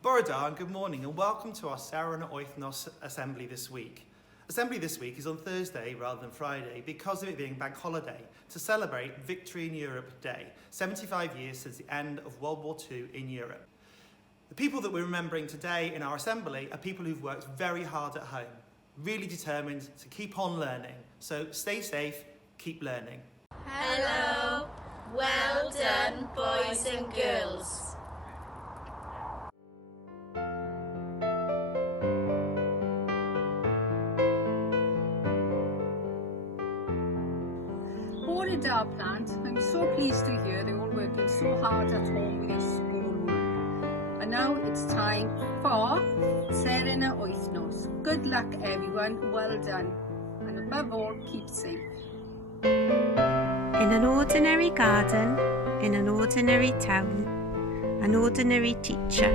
Borough and good morning and welcome to our Seren Wythnos Assembly this week. Assembly this week is on Thursday rather than Friday because of it being bank holiday to celebrate Victory in Europe Day, 75 years since the end of World War II in Europe. The people that we're remembering today in our assembly are people who've worked very hard at home, really determined to keep on learning. So stay safe, keep learning. Hello, well done boys and girls. Our plant, I'm so pleased to hear they're all working so hard at home with their school work. And now it's time for Seren Wythnos. Good luck everyone, well done. And above all, keep safe. In an ordinary garden, in an ordinary town, an ordinary teacher,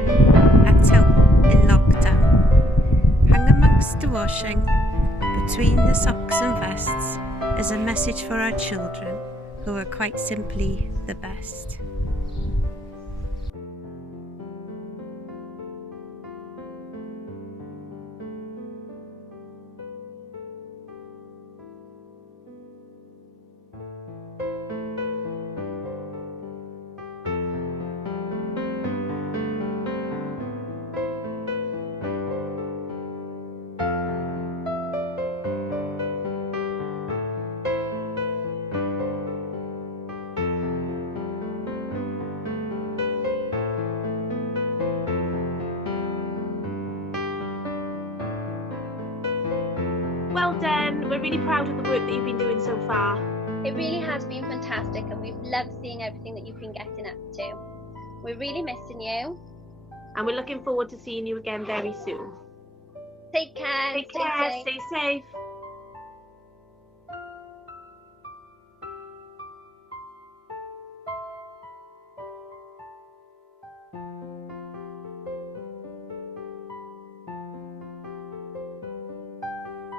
at home in lockdown. Hung amongst the washing, between the socks and vests, is a message for our children, who are quite simply the best. Well done, we're really proud of the work that you've been doing so far. It really has been fantastic and we've loved seeing everything that you've been getting up to. We're really missing you. And we're looking forward to seeing you again very soon. Take care. Take care, stay safe.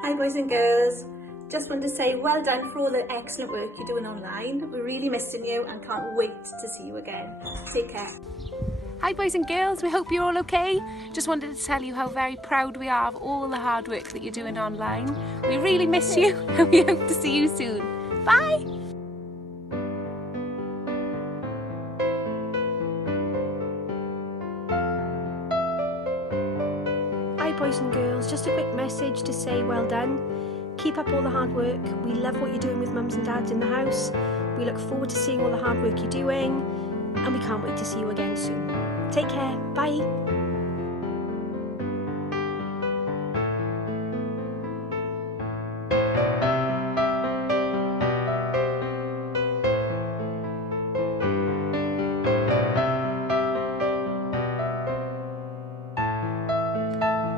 Hi boys and girls, just want to say well done for all the excellent work you're doing online. We're really missing you and can't wait to see you again. Take care. Hi boys and girls, we hope you're all okay. Just wanted to tell you how very proud we are of all the hard work that you're doing online. We really miss you and we hope to see you soon. Bye! Hi boys and girls, just a quick message to say well done. Keep up all the hard work. We love what you're doing with mums and dads in the house. We look forward to seeing all the hard work you're doing and we can't wait to see you again soon. Take care, bye.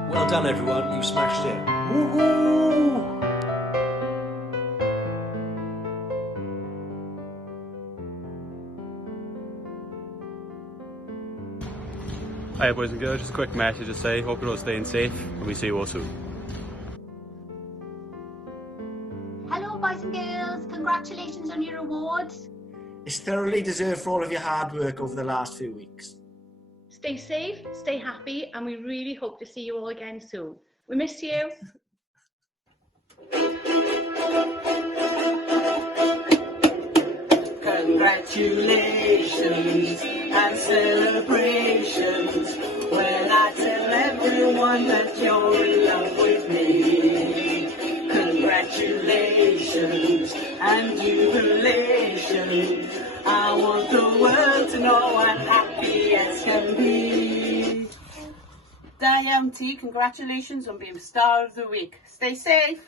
Well done everyone, you smashed it. Woohoo! Hi boys and girls, just a quick message to say, hope you're all staying safe and we see you all soon. Hello boys and girls, congratulations on your awards. It's thoroughly deserved for all of your hard work over the last few weeks. Stay safe, stay happy, and we really hope to see you all again soon. We miss you. Congratulations and celebrations when I tell everyone that you're in love with me. Congratulations and jubilation. I want the world to know I'm happy as can be. Diane T, congratulations on being Star of the Week. Stay safe.